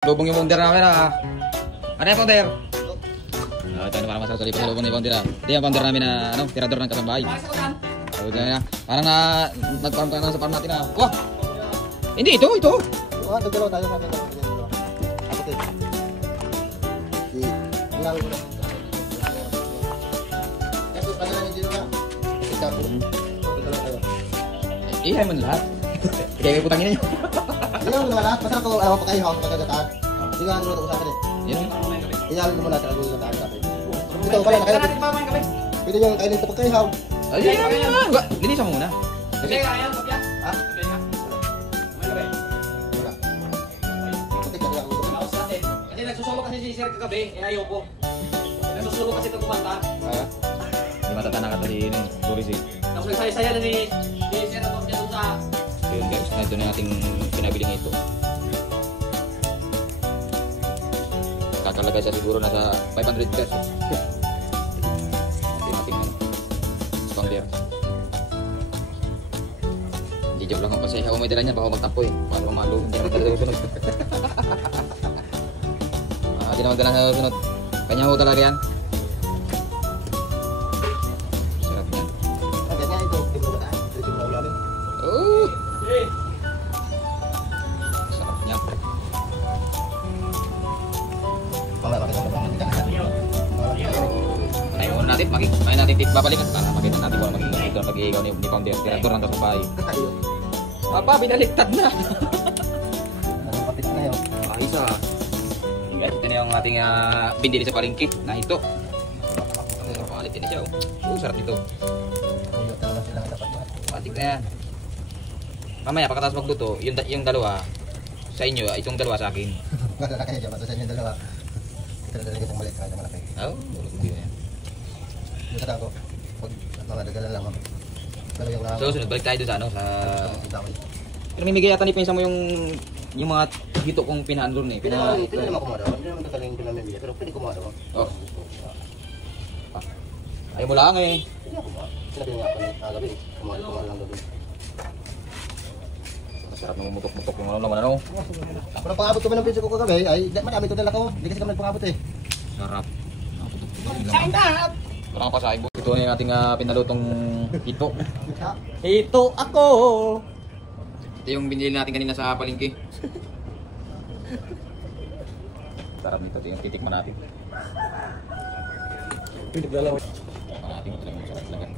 Lubong yung founder namin ah. Ano yung founder? Ito na parang masarap sa lipang lubong ni founder ah. Ito yung founder namin na tirador ng kasambahay. Parang nag-farm ka na sa farm natin ah. Wah! Hindi, ito. Dagdalawa tayo sa atin. Kapatid. Ginawin ko na. Kasi pala namin dito na. Dagdalawa tayo. Ihay mo na lahat. Kaya may putangin na yun. Hindi naman naman lahat. Basta ako pagkahihaw sa pagkagataan. Hindi nga niluluto ko sa akin eh. Iyawin ko muna sa pagkagataan sa akin. Ito pala nakain. Pwede nyo kainin sa pagkahihaw. Linisan mo muna. Kasi kaya yan, kopya. Ha? Kopya nga. Wala. Kapatid na ako. Naos natin. Kasi nagsusulo kasi si Sir kagabi, eh ayoko. Nagsusulo kasi itong kumanta. Hindi matatana ka tayo yun eh. Sorry si. Tapos nagsaya-saya na ni Sir at niya doon sa... Yun guys, na ito na ating pinabiling ito. Kakalaga siya siguro nasa 500 pesos. Ating ating sponder. Hindi joke lang ang pasaya. Ako may dala niya, baka magtampo eh. Paano mamalo? Hindi naman talaga susunod. Hindi naman talaga susunod. Kanya ho talaga yan. Sarap niyan. Agad nga ito. Di ba ba? Dito na ulamin. Sarap niya. Mamaya makita ko natin. Ayaw natin, may natin tip babalikan para makita natin kung ano maging ito ang pag-iigaw ni Founder. Tirador ng kasambahay. Papa, binaliktad na. Anong kapit na yun? Ayos ah. Ito na yung ating bindili sa palengke na ito. Palit din siya. Sarap ito. Hindi talaga sila dapat ba? Patik na yan. Mamaya, pagkatapos magluto, yung dalawa sa inyo, itong dalawa sa akin. Magdala kayo dyan. Basta sa inyo dalawa. Ito na talaga itong maliit kahit na malaki. Oo, hindi na yan. Dito na ako. Pag mga dagalan lang. Talagang lang. So, sunod, balik tayo doon sa ano, sa... Dami. Pero may migay yata ni Pinsa mo yung mga hito kong pinaandun eh. Pwede naman kumuha daw. Hindi naman tataling pinamimili. Pero pwede kumuha daw. Oh. Ayaw mo lang eh. Pwede na kumuha. Sinabi nga ako gabi. Kumuha lang gabi. Masarap na mumutok-mutok yung ano naman ano. Pero pang-abot ko man ng pizza ko kagabi, ay madami ko dala ko. Hindi kasi kami nagpang-abot eh. Sarap. Sain na! Wala kang pasahin. Ito na yung ating pinalutong hito. Hito ako! Ito yung binili natin kanina sa palengke. Sarap nito. Ito yung titikman natin. Pwede dalawa. Natin ito lang masarap lang.